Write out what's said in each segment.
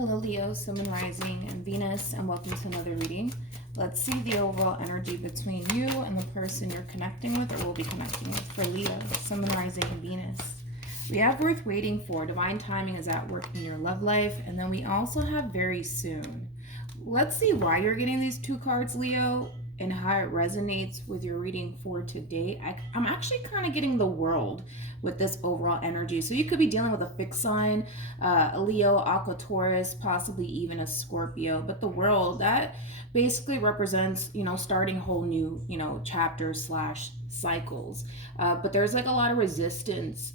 Hello Leo, Sun, Moon, Rising, and Venus, and welcome to another reading. Let's see the overall energy between you and the person you're connecting with or will be connecting with. For Leo, Sun, Moon, Rising, and Venus. We have worth waiting for. Divine timing is at work in your love life. And then we also have very soon. Let's see why you're getting these two cards, Leo, and how it resonates with your reading for today. I'm actually kind of getting the world with this overall energy. So you could be dealing with a fixed sign, a Leo, Aqua, Taurus, possibly even a Scorpio. But the world, that basically represents, starting whole new, chapters / cycles. But there's like a lot of resistance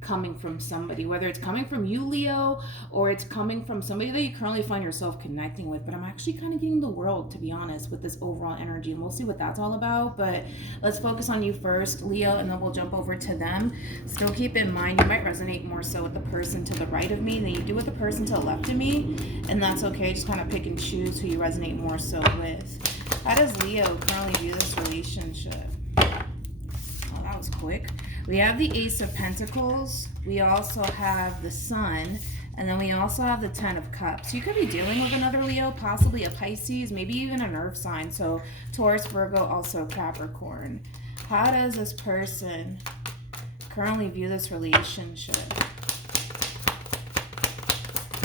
coming from somebody, whether it's coming from you, Leo, or it's coming from somebody that you currently find yourself connecting with. But I'm actually kind of getting the world, to be honest, with this overall energy, and we'll see what that's all about. But let's focus on you first, Leo, and then we'll jump over to them. Still keep in mind, you might resonate more so with the person to the right of me than you do with the person to the left of me, and that's okay. Just kind of pick and choose who you resonate more so with. How does Leo currently view this relationship? Oh, that was quick. We have the Ace of Pentacles, we also have the Sun, and then we also have the Ten of Cups. You could be dealing with another Leo, possibly a Pisces, maybe even an Earth sign. So Taurus, Virgo, also Capricorn. How does this person currently view this relationship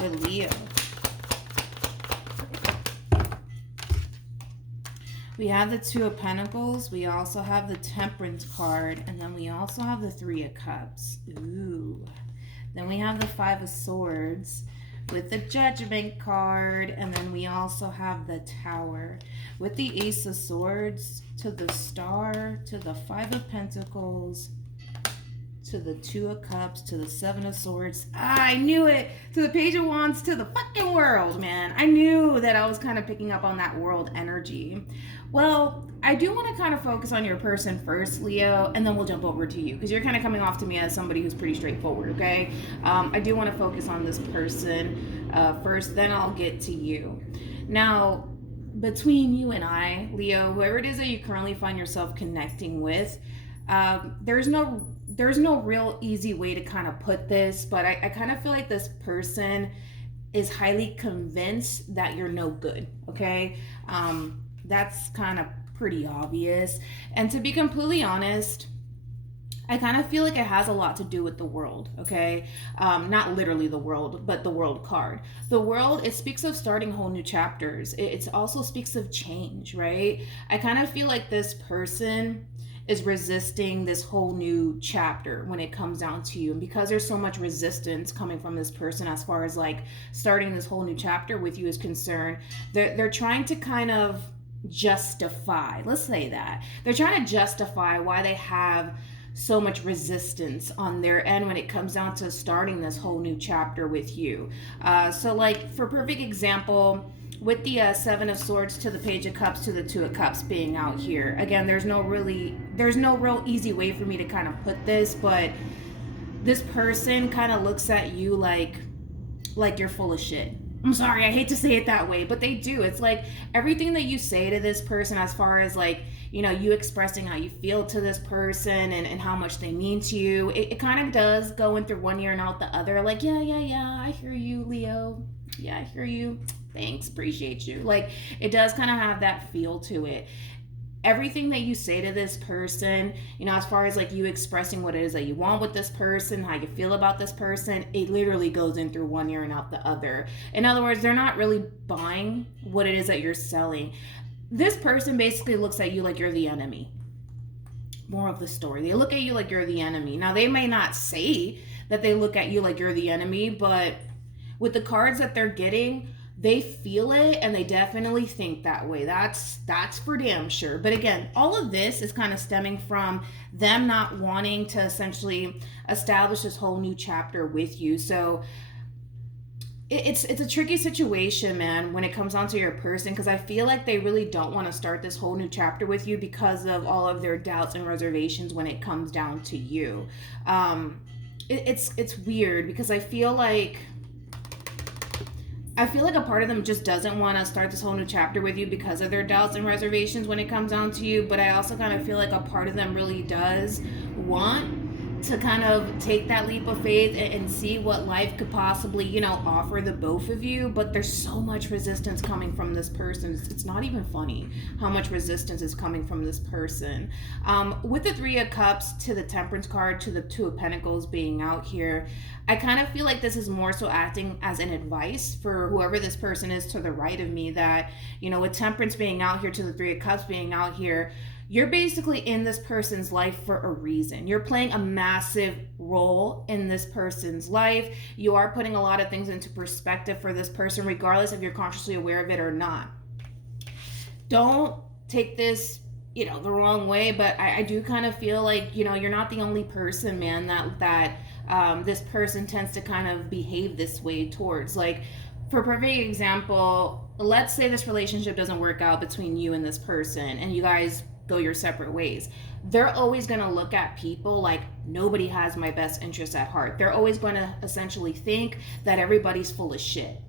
with Leo? We have the Two of Pentacles, we also have the Temperance card, and then we also have the Three of Cups. Ooh. Then we have the Five of Swords with the Judgment card, and then we also have the Tower. With the Ace of Swords, to the Star, to the Five of Pentacles, to the Two of Cups, to the Seven of Swords. I knew it! To the Page of Wands, to the fucking World, man. I knew that I was kind of picking up on that world energy. Well, I do want to kind of focus on your person first, Leo, and then we'll jump over to you, because you're kind of coming off to me as somebody who's pretty straightforward, okay? I do want to focus on this person first, then I'll get to you. Now, between you and I, Leo, whoever it is that you currently find yourself connecting with, there's no real easy way to kind of put this, but I kind of feel like this person is highly convinced that you're no good, okay? That's kind of pretty obvious. And to be completely honest, I kind of feel like it has a lot to do with the world, okay? Not literally the world, but the world card. The world, it speaks of starting whole new chapters. It also speaks of change, right? I kind of feel like this person is resisting this whole new chapter when it comes down to you. And because there's so much resistance coming from this person as far as like starting this whole new chapter with you is concerned, they're trying to kind of justify, let's say that. They're trying to justify why they have so much resistance on their end when it comes down to starting this whole new chapter with you. So like for perfect example, with the Seven of Swords to the Page of Cups to the Two of Cups being out here. Again, there's no real easy way for me to kind of put this, but this person kind of looks at you like you're full of shit. I'm sorry, I hate to say it that way, but they do. It's like everything that you say to this person as far as like, you expressing how you feel to this person and how much they mean to you, it kind of does go in through one ear and out the other. Like, yeah, I hear you, Leo. Yeah, I hear you. Thanks, appreciate you. Like, it does kind of have that feel to it. Everything that you say to this person, as far as like you expressing what it is that you want with this person, how you feel about this person, it literally goes in through one ear and out the other. In other words, they're not really buying what it is that you're selling. This person basically looks at you like you're the enemy. More of the story. They look at you like you're the enemy. Now, they may not say that they look at you like you're the enemy, but with the cards that they're getting, they feel it and they definitely think that way. That's for damn sure. But again, all of this is kind of stemming from them not wanting to essentially establish this whole new chapter with you. So it's a tricky situation, man, when it comes down to your person, because I feel like they really don't want to start this whole new chapter with you because of all of their doubts and reservations when it comes down to you. It's weird because I feel like a part of them just doesn't want to start this whole new chapter with you because of their doubts and reservations when it comes down to you. But I also kind of feel like a part of them really does want to kind of take that leap of faith and see what life could possibly, you know, offer the both of you. But there's so much resistance coming from this person. It's not even funny how much resistance is coming from this person. With the Three of Cups to the Temperance card to the Two of Pentacles being out here, I kind of feel like this is more so acting as an advice for whoever this person is to the right of me, that, you know, with Temperance being out here to the Three of Cups being out here, you're basically in this person's life for a reason. You're playing a massive role in this person's life. You are putting a lot of things into perspective for this person, regardless if you're consciously aware of it or not. Don't take this, you know, the wrong way, but I do kind of feel like, you know, you're not the only person, man, that this person tends to kind of behave this way towards. Like, for a perfect example, let's say this relationship doesn't work out between you and this person, and you guys go your separate ways. They're always going to look at people like nobody has my best interest at heart. They're always going to essentially think that everybody's full of shit.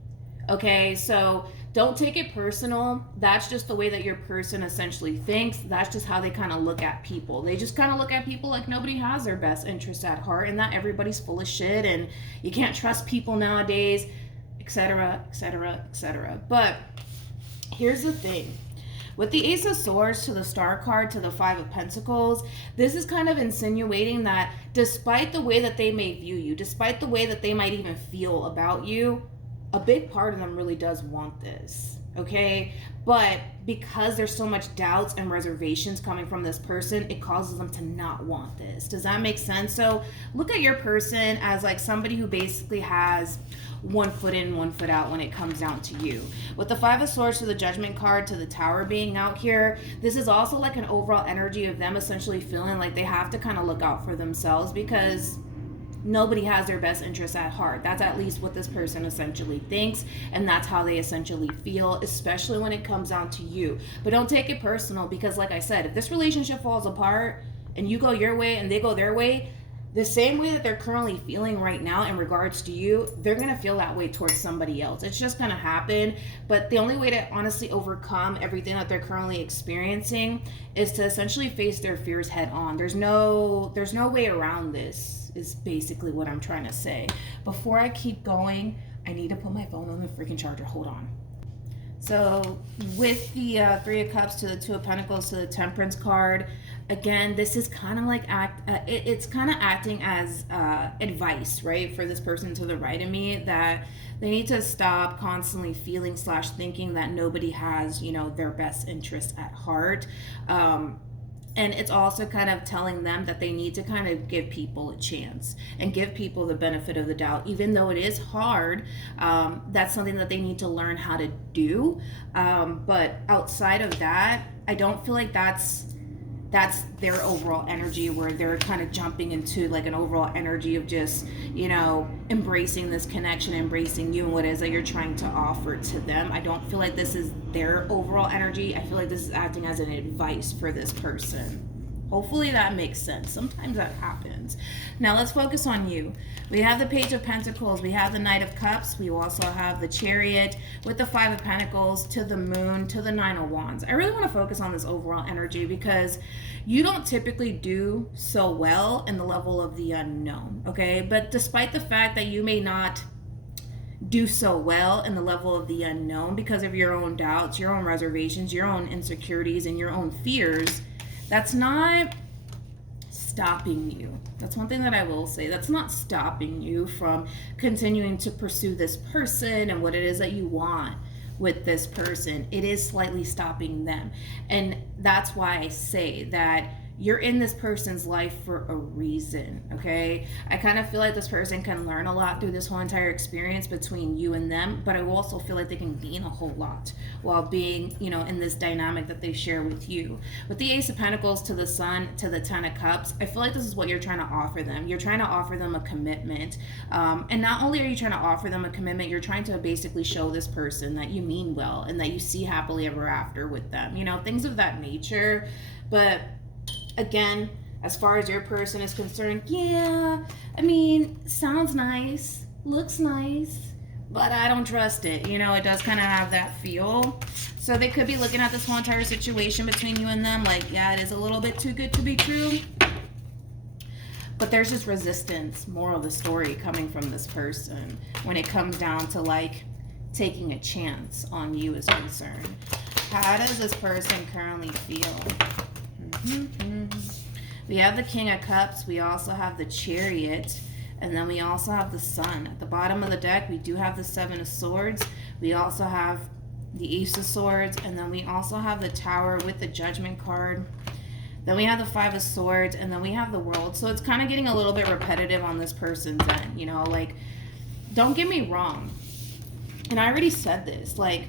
Okay, so don't take it personal. That's just the way that your person essentially thinks. That's just how they kind of look at people. They just kind of look at people like nobody has their best interest at heart, and that everybody's full of shit and you can't trust people nowadays, etc., etc., etc. But here's the thing. With the Ace of Swords to the Star card to the Five of Pentacles, this is kind of insinuating that despite the way that they may view you, despite the way that they might even feel about you, a big part of them really does want this, okay? But because there's so much doubts and reservations coming from this person, it causes them to not want this. Does that make sense? So look at your person as like somebody who basically has one foot in, one foot out when it comes down to you. With the Five of Swords to the Judgment card to the Tower being out here, this is also like an overall energy of them essentially feeling like they have to kind of look out for themselves because nobody has their best interests at heart. That's at least what this person essentially thinks, and that's how they essentially feel, especially when it comes down to you. But don't take it personal, because like I said, if this relationship falls apart and you go your way and they go their way, the same way that they're currently feeling right now in regards to you, they're going to feel that way towards somebody else. It's just going to happen. But the only way to honestly overcome everything that they're currently experiencing is to essentially face their fears head on. There's no way around this, is basically what I'm trying to say. Before I keep going, I need to put my phone on the freaking charger. Hold on. So with the Three of Cups to the Two of Pentacles to the Temperance card, again, this is kind of like it's kind of acting as advice, right, for this person to the right of me, that they need to stop constantly feeling / thinking that nobody has, you know, their best interest at heart. And it's also kind of telling them that they need to kind of give people a chance and give people the benefit of the doubt, even though it is hard. That's something that they need to learn how to do. But outside of that, I don't feel like that's their overall energy, where they're kind of jumping into like an overall energy of just, you know, embracing this connection, embracing you and what it is that you're trying to offer to them. I don't feel like this is their overall energy. I feel like this is acting as an advice for this person. Hopefully that makes sense. Sometimes that happens. Now let's focus on you. We have the Page of Pentacles. We have the Knight of Cups. We also have the Chariot with the Five of Pentacles to the Moon to the Nine of Wands. I really want to focus on this overall energy because you don't typically do so well in the level of the unknown, okay? But despite the fact that you may not do so well in the level of the unknown because of your own doubts, your own reservations, your own insecurities, and your own fears, that's not stopping you. That's one thing that I will say. That's not stopping you from continuing to pursue this person and what it is that you want with this person. It is slightly stopping them. And that's why I say that you're in this person's life for a reason, okay? I kind of feel like this person can learn a lot through this whole entire experience between you and them, but I also feel like they can gain a whole lot while being, you know, in this dynamic that they share with you. With the Ace of Pentacles to the Sun to the Ten of Cups, I feel like this is what you're trying to offer them. You're trying to offer them a commitment. And not only are you trying to offer them a commitment, you're trying to basically show this person that you mean well and that you see happily ever after with them, you know, things of that nature. But again, as far as your person is concerned, yeah, I mean, sounds nice, looks nice, but I don't trust it. You know, it does kind of have that feel. So they could be looking at this whole entire situation between you and them like, yeah, it is a little bit too good to be true. But there's just resistance, moral of the story, coming from this person when it comes down to like taking a chance on you is concerned. How does this person currently feel? We have the King of Cups. We also have the Chariot. And then we also have the Sun. At the bottom of the deck, we do have the Seven of Swords. We also have the Ace of Swords. And then we also have the Tower with the Judgment card. Then we have the Five of Swords. And then we have the World. So it's kind of getting a little bit repetitive on this person's end. You know, like, don't get me wrong. And I already said this. Like,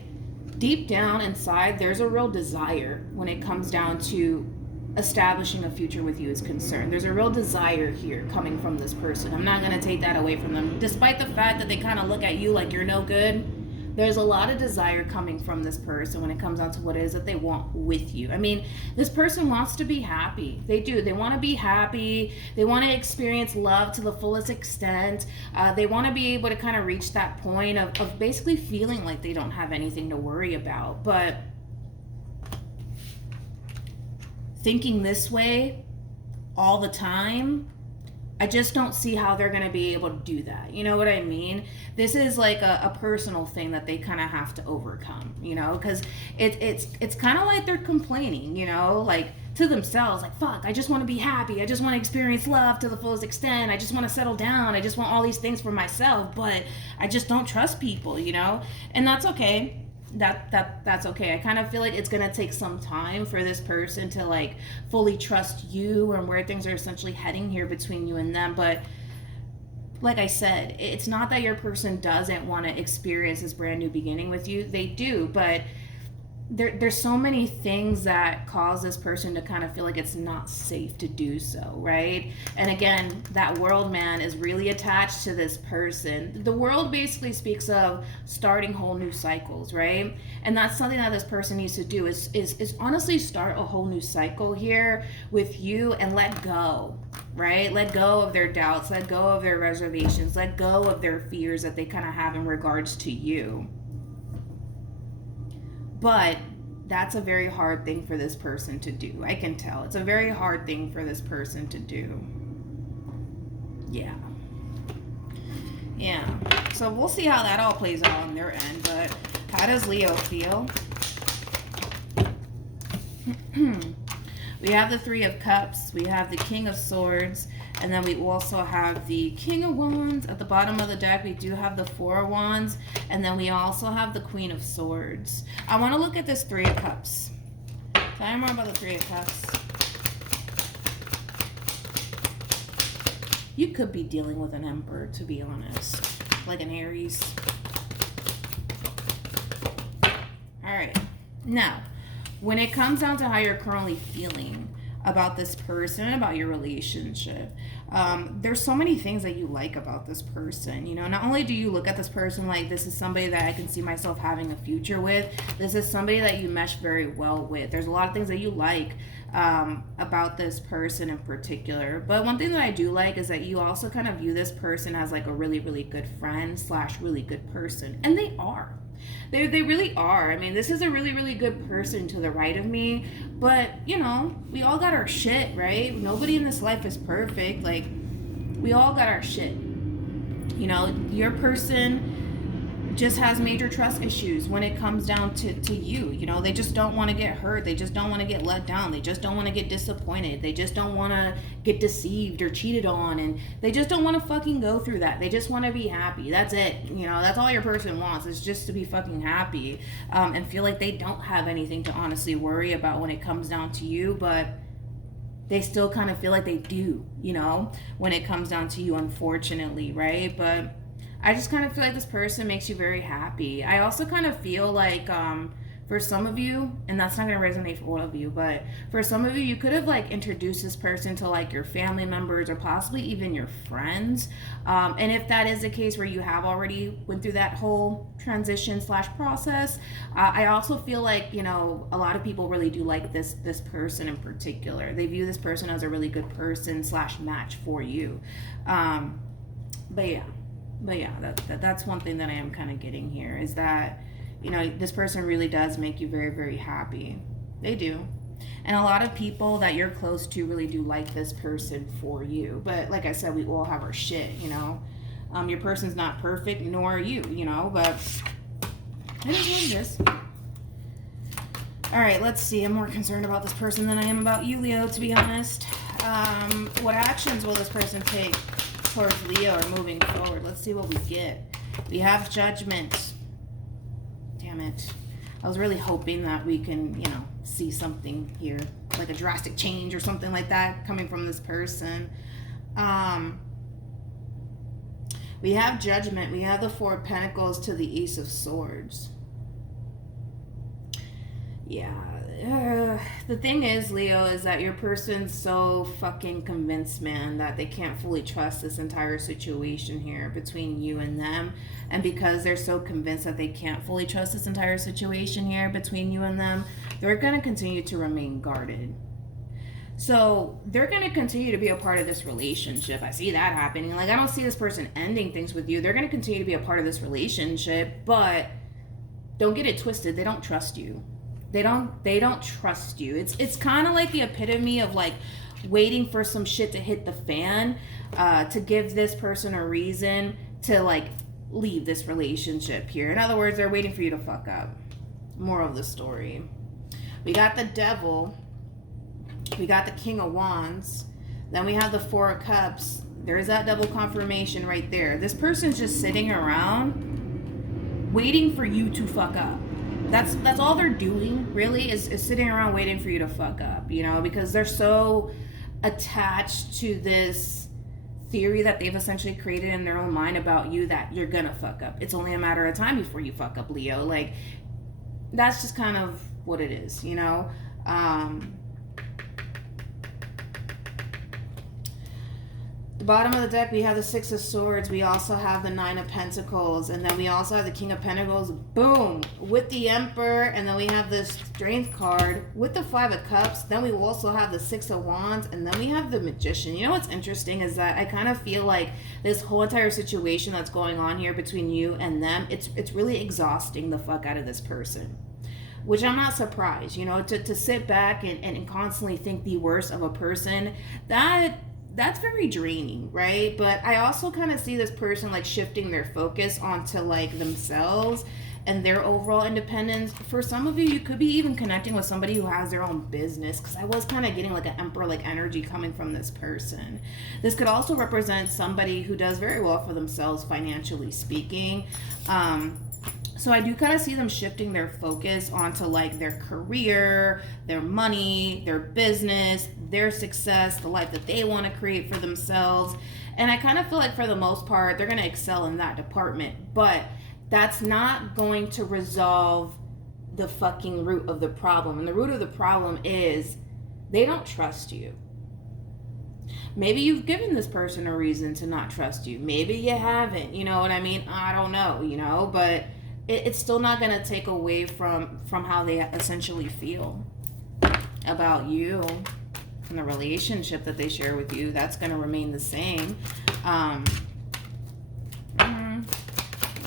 deep down inside, there's a real desire when it comes down to establishing a future with you is concerned. There's a real desire here coming from this person. I'm not going to take that away from them. Despite the fact that they kind of look at you like you're no good, there's a lot of desire coming from this person when it comes down to what it is that they want with you. I mean, this person wants to be happy. They do. They want to be happy. They want to experience love to the fullest extent. They want to be able to kind of reach that point of basically feeling like they don't have anything to worry about. But thinking this way all the time, I just don't see how they're going to be able to do that. You know what I mean? This is like a personal thing that they kind of have to overcome, you know, because it's kind of like they're complaining, you know, like to themselves, like, fuck, I just want to be happy. I just want to experience love to the fullest extent. I just want to settle down. I just want all these things for myself, but I just don't trust people, you know, and that's okay. That's okay. I kind of feel like it's gonna take some time for this person to like fully trust you and where things are essentially heading here between you and them. But like I said, it's not that your person doesn't want to experience this brand new beginning with you. They do, but there's so many things that cause this person to kind of feel like it's not safe to do so, right? And again, that World man is really attached to this person. The World basically speaks of starting whole new cycles, right? And that's something that this person needs to do is honestly start a whole new cycle here with you and let go, right? Let go of their doubts, let go of their reservations, let go of their fears that they kind of have in regards to you. But that's a very hard thing for this person to do. I can tell. It's a very hard thing for this person to do. Yeah. Yeah. So we'll see how that all plays out on their end. But how does Leo feel? We have the Three of Cups. We have the King of Swords. And then we also have the King of Wands. At the bottom of the deck, we do have the Four of Wands. And then we also have the Queen of Swords. I want to look at this Three of Cups. Tell me more about the Three of Cups. You could be dealing with an Emperor, to be honest. Like an Aries. Alright. Now, when it comes down to how you're currently feeling about this person, about your relationship, there's so many things that you like about this person. You know, not only do you look at this person like this is somebody that I can see myself having a future with, this is somebody that you mesh very well with. There's a lot of things that you like about this person in particular. But one thing that I do like is that you also kind of view this person as like a really, really good friend / really good person. And they are. They really are. I mean, this is a really, really good person to the right of me. But, you know, we all got our shit, right? Nobody in this life is perfect. Like, we all got our shit. You know, your person just has major trust issues when it comes down to you. You know, they just don't want to get hurt. They just don't want to get let down. They just don't want to get disappointed. They just don't want to get deceived or cheated on. And they just don't want to fucking go through that. They just want to be happy. That's it. You know, that's all your person wants is just to be fucking happy and feel like they don't have anything to honestly worry about when it comes down to you. But they still kind of feel like they do, you know, when it comes down to you, unfortunately, right? But I just kind of feel like this person makes you very happy. I also kind of feel like for some of you, and that's not going to resonate for all of you, but for some of you, you could have like introduced this person to like your family members or possibly even your friends. And if that is the case where you have already went through that whole transition / process, I also feel like, you know, a lot of people really do like this person in particular. They view this person as a really good person / match for you. But yeah, that's one thing that I am kind of getting here is that, you know, this person really does make you very, very happy. They do. And a lot of people that you're close to really do like this person for you. But like I said, we all have our shit, you know. Your person's not perfect, nor are you, you know. But it is what it is. All right, let's see. I'm more concerned about this person than I am about you, Leo, to be honest. What actions will this person take towards Leo or moving forward? Let's see what we get. We have Judgment. Damn it. I was really hoping that we can, you know, see something here, like a drastic change or something like that coming from this person. We have Judgment. We have the Four of Pentacles to the Ace of Swords. Yeah. The thing is, Leo, is that your person's so fucking convinced, man, that they can't fully trust this entire situation here between you and them. And because they're so convinced that they can't fully trust this entire situation here between you and them, they're going to continue to remain guarded. So they're going to continue to be a part of this relationship. I see that happening. Like, I don't see this person ending things with you. They're going to continue to be a part of this relationship, but don't get it twisted. They don't trust you. They don't trust you. It's kind of like the epitome of like waiting for some shit to hit the fan to give this person a reason to like leave this relationship here. In other words, they're waiting for you to fuck up. Moral of the story. We got the Devil. We got the King of Wands. Then we have the Four of Cups. There's that double confirmation right there. This person's just sitting around waiting for you to fuck up. That's all they're doing, really, is sitting around waiting for you to fuck up, you know, because they're so attached to this theory that they've essentially created in their own mind about you that you're gonna fuck up. It's only a matter of time before you fuck up, Leo. Like, that's just kind of what it is, you know. The bottom of the deck, we have the Six of Swords. We also have the Nine of Pentacles. And then we also have the King of Pentacles. Boom! With the Emperor. And then we have the Strength card with the Five of Cups. Then we also have the Six of Wands. And then we have the Magician. You know what's interesting is that I kind of feel like this whole entire situation that's going on here between you and them, it's really exhausting the fuck out of this person. Which I'm not surprised. You know, to sit back and constantly think the worst of a person, that's very draining, right? But I also kind of see this person like shifting their focus onto like themselves and their overall independence. For some of you, you could be even connecting with somebody who has their own business, because I was kind of getting like an Emperor like energy coming from this person. This could also represent somebody who does very well for themselves financially speaking. So I do kind of see them shifting their focus onto like their career, their money, their business, their success, the life that they want to create for themselves. And I kind of feel like for the most part, they're going to excel in that department. But that's not going to resolve the fucking root of the problem. And the root of the problem is they don't trust you. Maybe you've given this person a reason to not trust you. Maybe you haven't. You know what I mean? I don't know, you know, but it's still not going to take away from how they essentially feel about you and the relationship that they share with you. That's going to remain the same.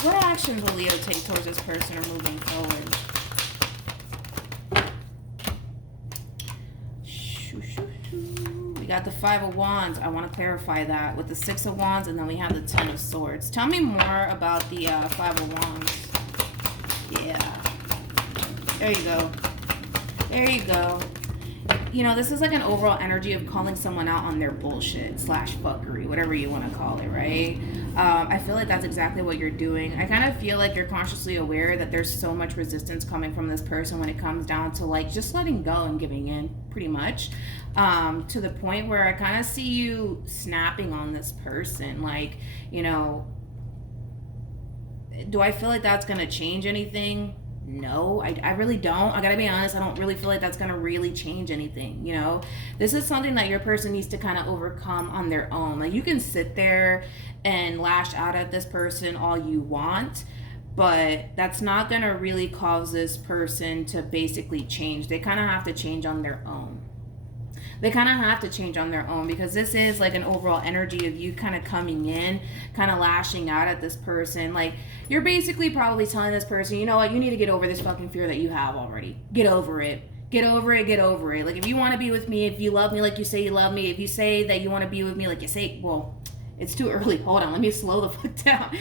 What actions will Leo take towards this person or moving forward? We got the Five of Wands. I want to clarify that with the Six of Wands, and then we have the Ten of Swords. Tell me more about the Five of Wands. Yeah. There you go. There you go. You know, this is like an overall energy of calling someone out on their bullshit / fuckery, whatever you want to call it, right? I feel like that's exactly what you're doing. I kind of feel like you're consciously aware that there's so much resistance coming from this person when it comes down to like just letting go and giving in, pretty much, to the point where I kind of see you snapping on this person. Like, you know, do I feel like that's going to change anything? No, I really don't. I gotta be honest, I don't really feel like that's gonna really change anything, you know? This is something that your person needs to kind of overcome on their own. Like, you can sit there and lash out at this person all you want, but that's not gonna really cause this person to basically change. They kind of have to change on their own. They kind of have to change on their own, because this is like an overall energy of you kind of coming in, kind of lashing out at this person. Like, you're basically probably telling this person, you know what, you need to get over this fucking fear that you have already. Get over it. Get over it, get over it. Like, if you want to be with me, if you love me like you say you love me, if you say that you want to be with me like you say, well, it's too early. Hold on, let me slow the fuck down.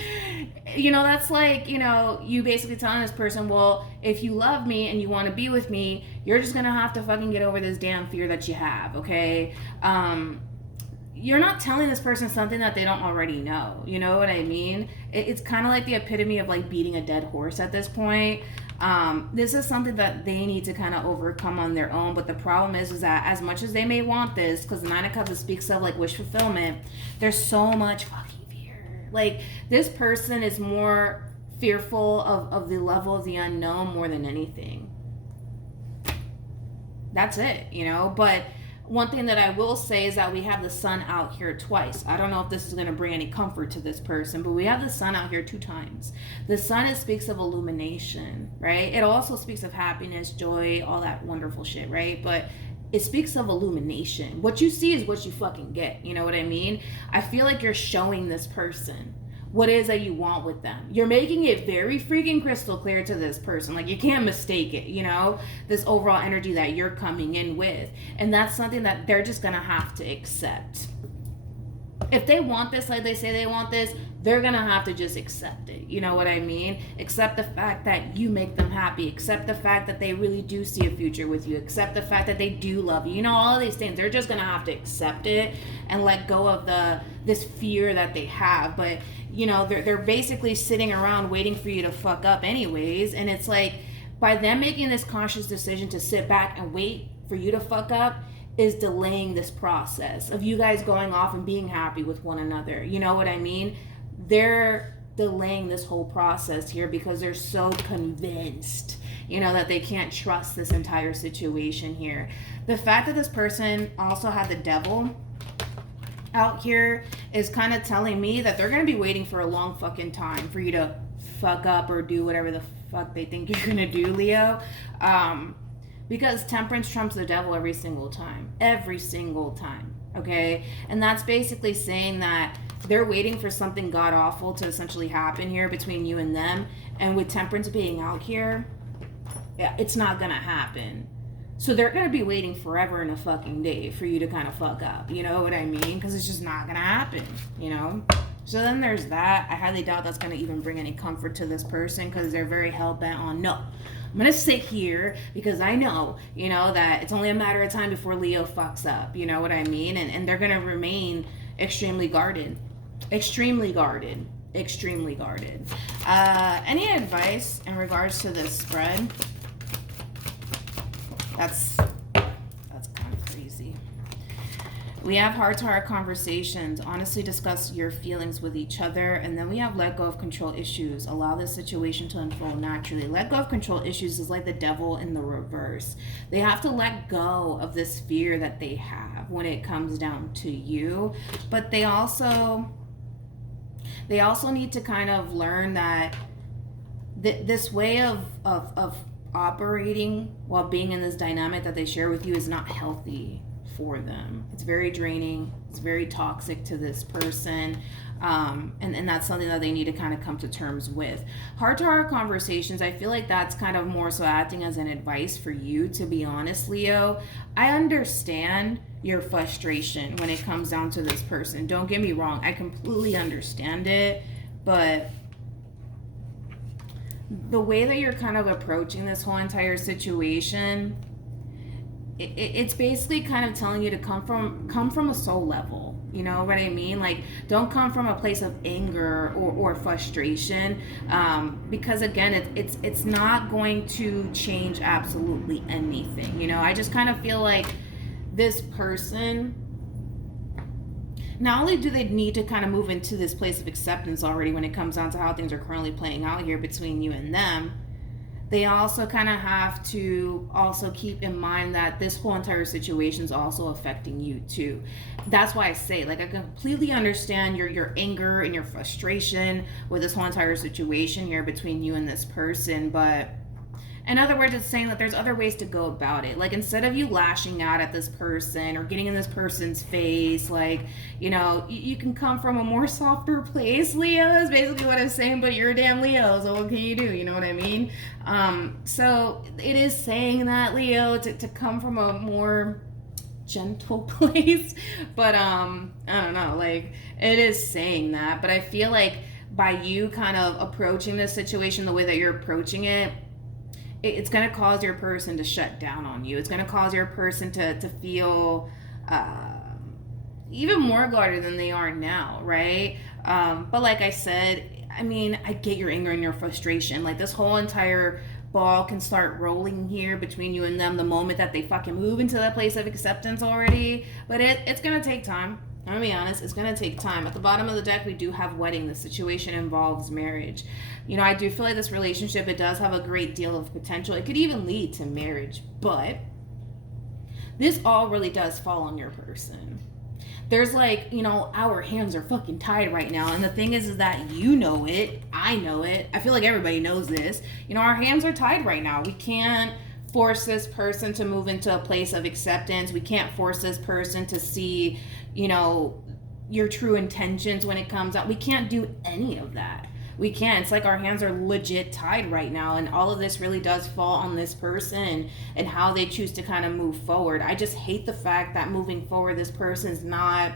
You know, that's like, you know, you basically telling this person, well, if you love me and you want to be with me, you're just going to have to fucking get over this damn fear that you have, okay? You're not telling this person something that they don't already know. You know what I mean? It's kind of like the epitome of like beating a dead horse at this point. This is something that they need to kind of overcome on their own. But the problem is that as much as they may want this, because the Nine of Cups speaks of like wish fulfillment, there's so much fucking fear. Like, this person is more fearful of the level of the unknown more than anything. That's it, you know? But one thing that I will say is that we have the sun out here twice. I don't know if this is going to bring any comfort to this person, but we have the sun out here 2 times. The sun, speaks of illumination, right? It also speaks of happiness, joy, all that wonderful shit, right? But it speaks of illumination. What you see is what you fucking get. You know what I mean? I feel like you're showing this person what it is that you want with them. You're making it very freaking crystal clear to this person. Like, you can't mistake it, you know? This overall energy that you're coming in with. And that's something that they're just gonna have to accept. If they want this, like they say they want this, they're gonna have to just accept it. You know what I mean? Accept the fact that you make them happy. Accept the fact that they really do see a future with you. Accept the fact that they do love you. You know, all of these things. They're just gonna have to accept it and let go of this fear that they have. But, you know, they're basically sitting around waiting for you to fuck up anyways. And it's like, by them making this conscious decision to sit back and wait for you to fuck up, is delaying this process of you guys going off and being happy with one another. You know what I mean? They're delaying this whole process here because they're so convinced, you know, that they can't trust this entire situation here. The fact that this person also had the devil out here is kind of telling me that they're going to be waiting for a long fucking time for you to fuck up or do whatever the fuck they think you're going to do, Leo. Because temperance trumps the devil every single time, okay? And that's basically saying that they're waiting for something god awful to essentially happen here between you and them. And with temperance being out here, yeah, it's not gonna happen. So they're gonna be waiting forever and a fucking day for you to kind of fuck up, you know what I mean? Because it's just not gonna happen, you know? So then there's that. I highly doubt that's gonna even bring any comfort to this person because they're very hell-bent on, no, I'm going to sit here because I know, you know, that it's only a matter of time before Leo fucks up. You know what I mean? And they're going to remain extremely guarded. Extremely guarded. Extremely guarded. Any advice in regards to this spread? That's kind of crazy. We have heart-to-heart conversations. Honestly discuss your feelings with each other. And then we have let go of control issues. Allow this situation to unfold naturally. Let go of control issues is like the devil in the reverse. They have to let go of this fear that they have when it comes down to you. But they also need to kind of learn that this way of operating while being in this dynamic that they share with you is not healthy for them. It's very draining. It's very toxic to this person. And that's something that they need to kind of come to terms with. Heart-to-heart conversations, I feel like that's kind of more so acting as an advice for you, to be honest, Leo. I understand your frustration when it comes down to this person. Don't get me wrong. I completely understand it. But the way that you're kind of approaching this whole entire situation, it's basically kind of telling you to come from a soul level. You know what I mean? Like, don't come from a place of anger or frustration, because again, it's not going to change absolutely anything. You know, I just kind of feel like this person, not only do they need to kind of move into this place of acceptance already when it comes down to how things are currently playing out here between you and them, they also kind of have to also keep in mind that this whole entire situation is also affecting you too. That's why I say, like, I completely understand your anger and your frustration with this whole entire situation here between you and this person, but In other words, it's saying that there's other ways to go about it. Like, instead of you lashing out at this person or getting in this person's face, like, you know, you can come from a more softer place, Leo, is basically what I'm saying, but you're a damn Leo, so what can you do? You know what I mean? So it is saying that, Leo, to come from a more gentle place, but I don't know, like, it is saying that, but I feel like by you kind of approaching this situation the way that you're approaching it, it's going to cause your person to shut down on you. It's going to cause your person to feel even more guarded than they are now, right? But like I said, I mean, I get your anger and your frustration. Like, this whole entire ball can start rolling here between you and them the moment that they fucking move into that place of acceptance already. But it's going to take time. I'm gonna be honest, it's gonna take time. At the bottom of the deck, we do have wedding. The situation involves marriage. You know, I do feel like this relationship, it does have a great deal of potential. It could even lead to marriage, but this all really does fall on your person. There's like, you know, our hands are fucking tied right now. And the thing is that you know it. I know it. I feel like everybody knows this. You know, our hands are tied right now. We can't force this person to move into a place of acceptance. We can't force this person to see, you know, your true intentions when it comes out. We can't do any of that. We can't. It's like our hands are legit tied right now, and all of this really does fall on this person and how they choose to kind of move forward. I just hate the fact that moving forward, this person's not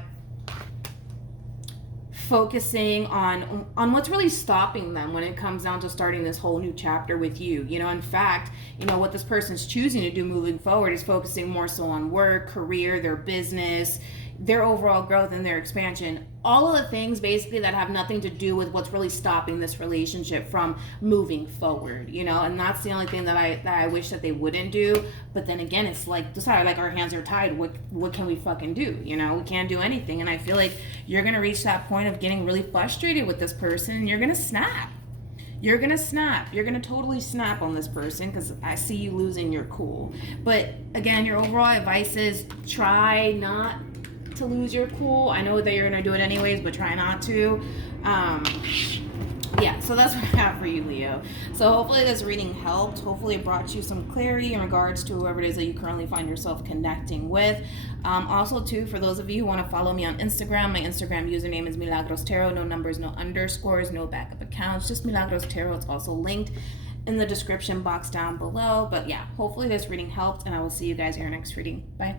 focusing on what's really stopping them when it comes down to starting this whole new chapter with you. You know, in fact, you know, what this person's choosing to do moving forward is focusing more so on work, career, their business, their overall growth and their expansion. All of the things basically that have nothing to do with what's really stopping this relationship from moving forward, you know. And that's the only thing that I wish that they wouldn't do. But then again, it's like, decided, like, our hands are tied. What can we fucking do? You know, we can't do anything. And I feel like you're gonna reach that point of getting really frustrated with this person, and you're gonna snap. You're gonna snap. You're gonna totally snap on this person because I see you losing your cool. But again, your overall advice is try not to lose your cool. I know that you're gonna do it anyways, but try not to. Yeah, so that's what I have for you, Leo. So hopefully this reading helped. Hopefully it brought you some clarity in regards to whoever it is that you currently find yourself connecting with. Also, too, for those of you who want to follow me on Instagram, my Instagram username is MilagrosTarot. No numbers, no underscores, no backup accounts, just MilagrosTarot. It's also linked in the description box down below. But yeah, hopefully this reading helped, and I will see you guys in your next reading. Bye.